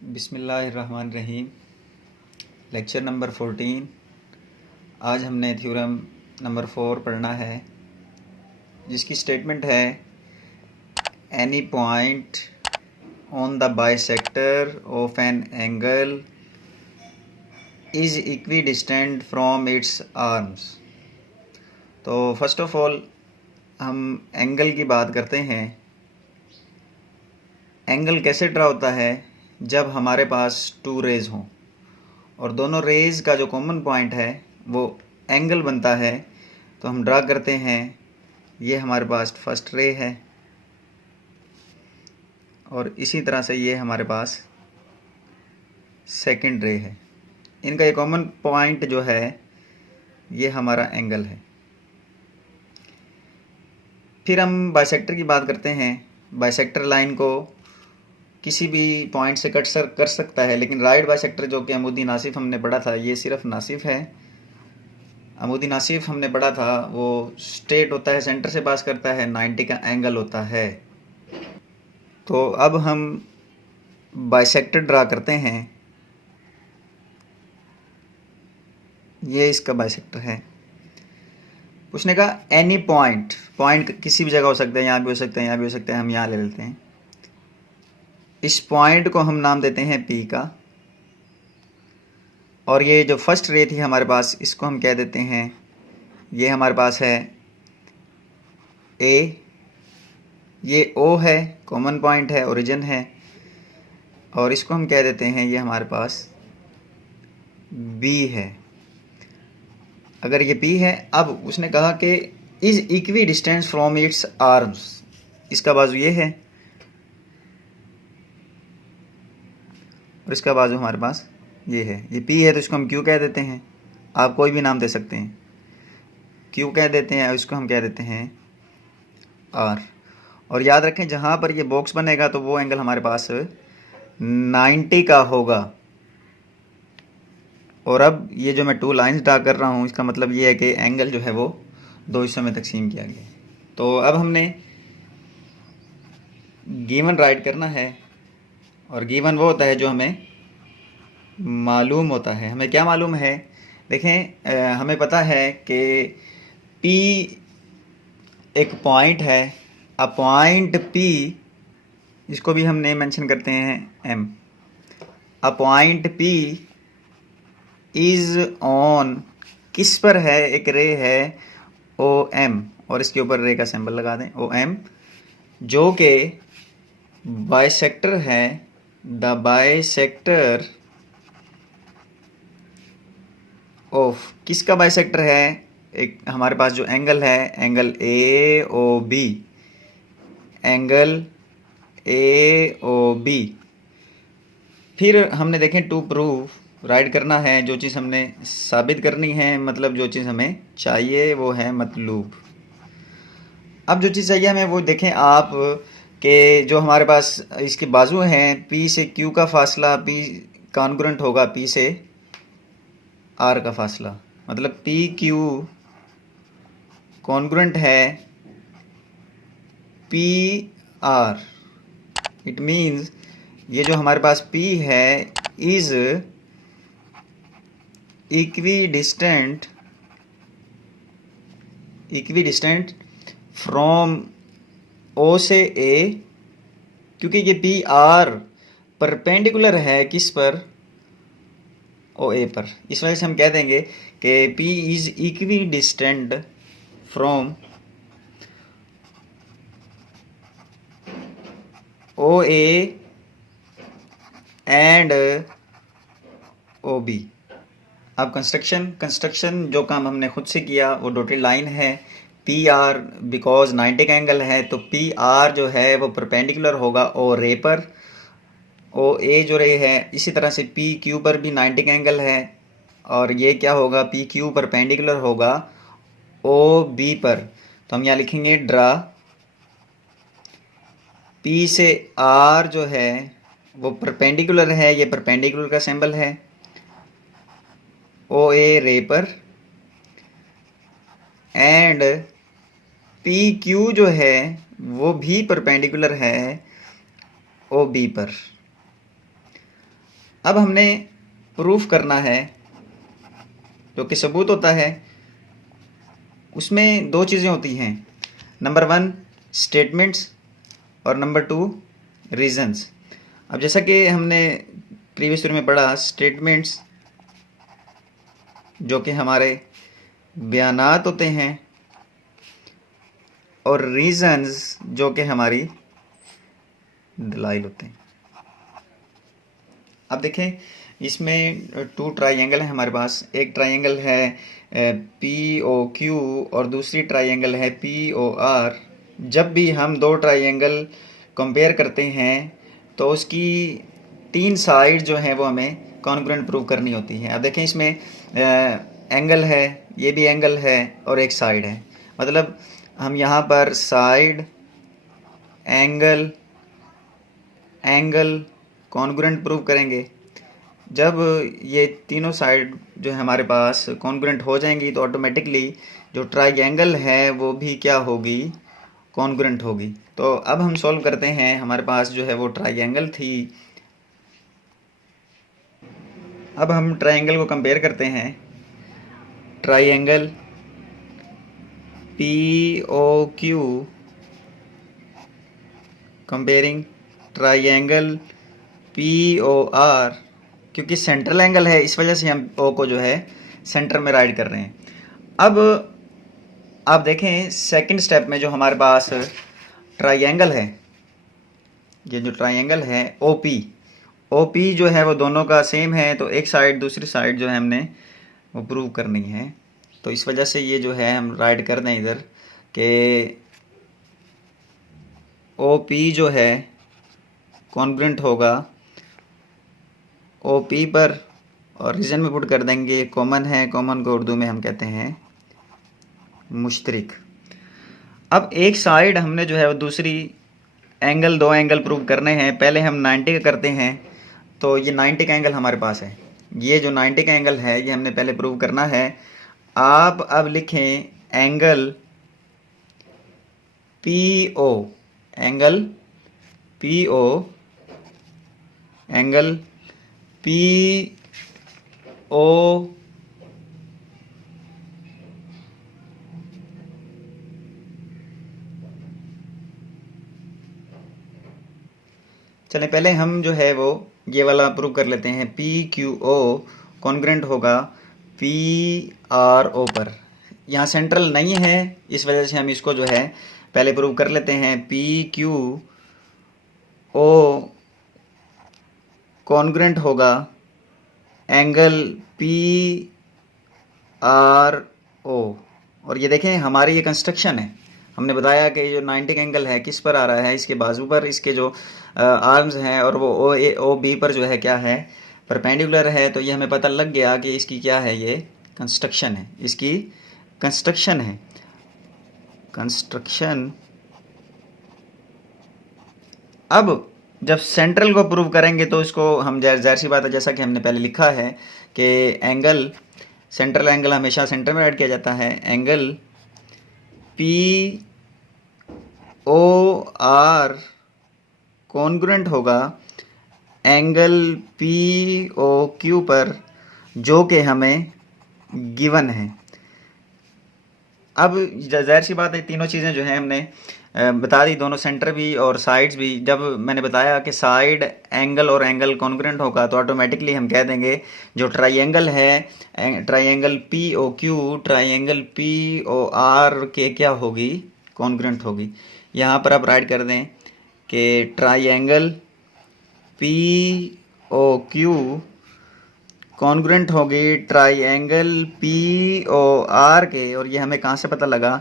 बिस्मिल्लाहिर्रहमानिर्रहीम। Lecture number 14। आज हमने थ्योरम नंबर 4 पढ़ना है, जिसकी स्टेटमेंट है any point on the bisector of an angle is equidistant from its arms. तो फर्स्ट ऑफ ऑल हम एंगल की बात करते हैं। एंगल कैसे ड्रा होता है? जब हमारे पास टू रेज हों और दोनों रेज का जो कॉमन पॉइंट है वो एंगल बनता है, तो हम ड्रा करते हैं। ये हमारे पास फर्स्ट रे है और इसी तरह से ये हमारे पास सेकंड रे है। इनका ये कॉमन पॉइंट जो है ये हमारा एंगल है। फिर हम बाइसेक्टर की बात करते हैं। बाइसेक्टर लाइन को किसी भी पॉइंट से कर सकता है, लेकिन राइट बाइसेक्टर जो कि अमूदी नासिफ हमने पढ़ा था, ये सिर्फ नासिफ है। अमूदी नासिफ हमने पढ़ा था, वो स्ट्रेट होता है, सेंटर से पास करता है, 90 का एंगल होता है। तो अब हम बाइसेक्टर ड्रा करते हैं। ये इसका बाइसेक्टर है। उसने कहा एनी पॉइंट, पॉइंट किसी भी जगह हो सकता है, यहाँ भी हो सकता है, यहाँ भी हो सकता है। हम यहाँ ले लेते हैं। इस पॉइंट को हम नाम देते हैं पी का, और ये जो फर्स्ट रे थी हमारे पास, इसको हम कह देते हैं, ये हमारे पास है ए, ये ओ है, कॉमन पॉइंट है, ओरिजिन है, और इसको हम कह देते हैं ये हमारे पास बी है। अगर ये पी है, अब उसने कहा कि is equi distance from its arms, इसका बाजू ये है और इसका बाजू हमारे पास ये है। ये पी है तो इसको हम क्यू कह देते हैं। आप कोई भी नाम दे सकते हैं, क्यू कह देते हैं, और इसको हम कह देते हैं आर। और याद रखें, जहाँ पर ये बॉक्स बनेगा तो वो एंगल हमारे पास 90 का होगा। और अब ये जो मैं टू लाइंस ड्रा कर रहा हूँ, इसका मतलब ये है कि एंगल जो है वो दो हिस्सों में तकसीम किया गया। तो अब हमने गिवन राइट करना है, और गिवन वो होता है जो हमें मालूम होता है। हमें क्या मालूम है? देखें, हमें पता है कि P एक पॉइंट है। अ पॉइंट P, इसको भी हम नेम मेंशन करते हैं M। A point P is on, किस पर है? एक रे है OM, और इसके ऊपर रे का सिंबल लगा दें OM, जो कि बाइसेक्टर है। द बाइसेक्टर ऑफ, किसका बाइसेक्टर है? एक हमारे पास जो एंगल है, एंगल AOB, एंगल AOB। फिर हमने देखें टू प्रूफ राइट करना है, जो चीज़ हमने साबित करनी है, मतलब जो चीज़ हमें चाहिए वो है मतलूब। अब जो चीज़ चाहिए हमें वो देखें आप, कि जो हमारे पास इसके बाजू हैं, P से Q का फासला P कॉन्ग्रुएंट होगा P से R का फासला, मतलब PQ कॉन्ग्रुएंट है PR। इट मीन्स ये जो हमारे पास P है is equi distant from O से A, क्योंकि ये PR परपेंडिकुलर है किस पर? OA पर। इस वजह से हम कह देंगे कि P is equi distant from OA and OB। अब कंस्ट्रक्शन जो काम हमने खुद से किया वो डॉटेड लाइन है। PR बिकॉज 90 का एंगल है, तो PR जो है वो परपेंडिकुलर होगा O रे पर। OA जो रे है, इसी तरह से PQ पर भी 90 का एंगल है, और ये क्या होगा? PQ परपेंडिकुलर होगा OB पर। तो हम यहाँ लिखेंगे ड्रा P से R जो है वो परपेंडिकुलर है, ये परपेंडिकुलर का सिंबल है OA रे पर, एंड PQ जो है वो भी परपेंडिकुलर है OB पर। अब हमने प्रूफ करना है, जो कि सबूत होता है, उसमें दो चीज़ें होती हैं, नंबर 1 स्टेटमेंट्स और नंबर 2 रीजंस। अब जैसा कि हमने प्रीवियस वीडियो में पढ़ा, स्टेटमेंट्स जो कि हमारे बयानात होते हैं और रीजंस जो कि हमारी दलाइल होते हैं। अब देखें, इसमें 2 ट्राइंगल है हमारे पास। एक ट्राइंगल है POQ और दूसरी ट्राइंगल है POR। जब भी हम 2 ट्राइंगल कंपेयर करते हैं तो उसकी 3 साइड जो हैं वो हमें कॉन्ग्रुएंट प्रूव करनी होती है। अब देखें, इसमें एंगल है, ये भी एंगल है और एक साइड है। मतलब हम यहाँ पर side, angle, angle congruent prove करेंगे। जब ये तीनों साइड जो है हमारे पास कॉन्ग्रुएंट हो जाएंगी तो ऑटोमेटिकली जो ट्राइंगल है वो भी क्या होगी, कॉन्ग्रुएंट होगी। तो अब हम सॉल्व करते हैं। हमारे पास जो है वो ट्राइंगल थी। अब हम ट्राइंगल को कंपेयर करते हैं। Triangle POQ comparing triangle POR, क्योंकि सेंट्रल एंगल है इस वजह से हम O को जो है सेंटर में राइट कर रहे हैं। अब आप देखें, सेकंड स्टेप में जो हमारे पास ट्राइंगल है, ये जो ट्राइंगल है OP जो है वो दोनों का सेम है, तो एक साइड दूसरी साइड जो है हमने वो प्रूव करनी है। तो इस वजह से ये जो है हम राइट कर दें इधर कि OP जो है कॉन्ग्रुएंट होगा OP पर, और रीजन में पुट कर देंगे कॉमन है, कॉमन को उर्दू में हम कहते हैं मुश्तरिक। अब एक साइड हमने जो है वो दूसरी एंगल, 2 एंगल प्रूव करने हैं। पहले हम 90 का करते हैं, तो ये 90 का एंगल हमारे पास है। ये जो 90 का एंगल है ये हमने पहले प्रूव करना है। आप अब लिखें angle PO, angle PO, angle PO चलें, पहले हम जो है वो ये वाला प्रूव कर लेते हैं। PQO कॉन्ग्रुएंट होगा PRO पर। यहाँ सेंट्रल नहीं है इस वजह से हम इसको जो है पहले प्रूव कर लेते हैं। PQO कॉन्ग्रुएंट होगा एंगल PRO। और ये देखें, हमारी ये कंस्ट्रक्शन है। हमने बताया कि जो 90 का एंगल है किस पर आ रहा है, इसके बाजू पर, इसके जो आर्म्स हैं, और वो OB पर जो है क्या है, परपेंडिकुलर है। तो ये हमें पता लग गया कि इसकी क्या है, ये कंस्ट्रक्शन है, इसकी कंस्ट्रक्शन है, कंस्ट्रक्शन। अब जब सेंट्रल को प्रूव करेंगे तो इसको हम जाहिर सी बात है, जैसा कि हमने पहले लिखा है कि एंगल, सेंट्रल एंगल हमेशा सेंटर में ऐड किया जाता है। एंगल POR कॉन्ग्रुएंट होगा एंगल POQ पर, जो कि हमें गिवन है। अब जाहिर सी बात है, तीनों चीज़ें जो हैं हमने बता दी, दोनों सेंटर भी और साइड्स भी। जब मैंने बताया कि साइड, एंगल और एंगल कॉन्ग्रुएंट होगा तो ऑटोमेटिकली हम कह देंगे जो ट्राइंगल है, ट्राइंगल POQ ट्राइंगल POR के क्या होगी, कॉन्ग्रुएंट होगी। यहाँ पर आप राइट कर दें कि ट्राइंगल POQ कॉन्ग्रुएंट होगी ट्राइंगल POR के। और ये हमें कहाँ से पता लगा,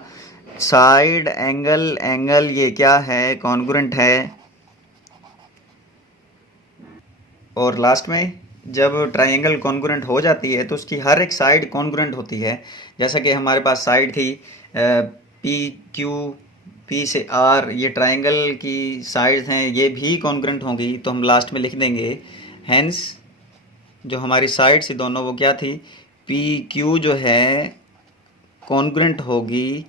साइड, एंगल, एंगल ये क्या है, कॉन्ग्रुएंट है। और लास्ट में जब ट्राइंगल कॉन्ग्रुएंट हो जाती है तो उसकी हर एक साइड कॉन्ग्रुएंट होती है। जैसा कि हमारे पास साइड थी PQ, P से R, ये ट्राइंगल की साइड्स हैं, ये भी कॉन्ग्रुएंट होंगी। तो हम लास्ट में लिख देंगे हेंस जो हमारी साइड से दोनों वो क्या थी, PQ जो है कॉन्ग्रुएंट होगी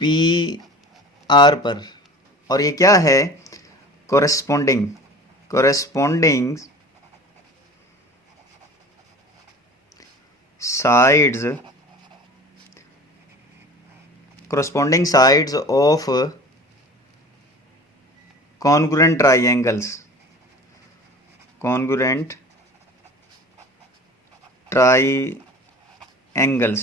PR पर। और ये क्या है, corresponding, corresponding sides corresponding sides of congruent triangles, congruent triangles,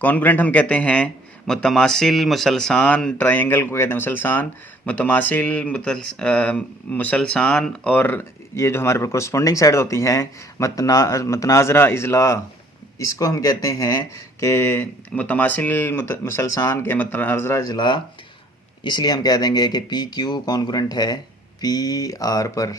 congruent हम कहते हैं मुतमासिल मुसलसान, ट्रायंगल को कहते हैं मुसलसान, मुतमासिल मुसलसान, और ये जो हमारे पर कोरस्पॉन्डिंग साइड होती हैं मतनाज़रा इज़ला, इसको हम कहते हैं कि मुतमासिल मुसलसान के मतनाज़रा इज़ला, इसलिए हम कह देंगे कि पी क्यू कॉन्ग्रुएंट है पी आर पर।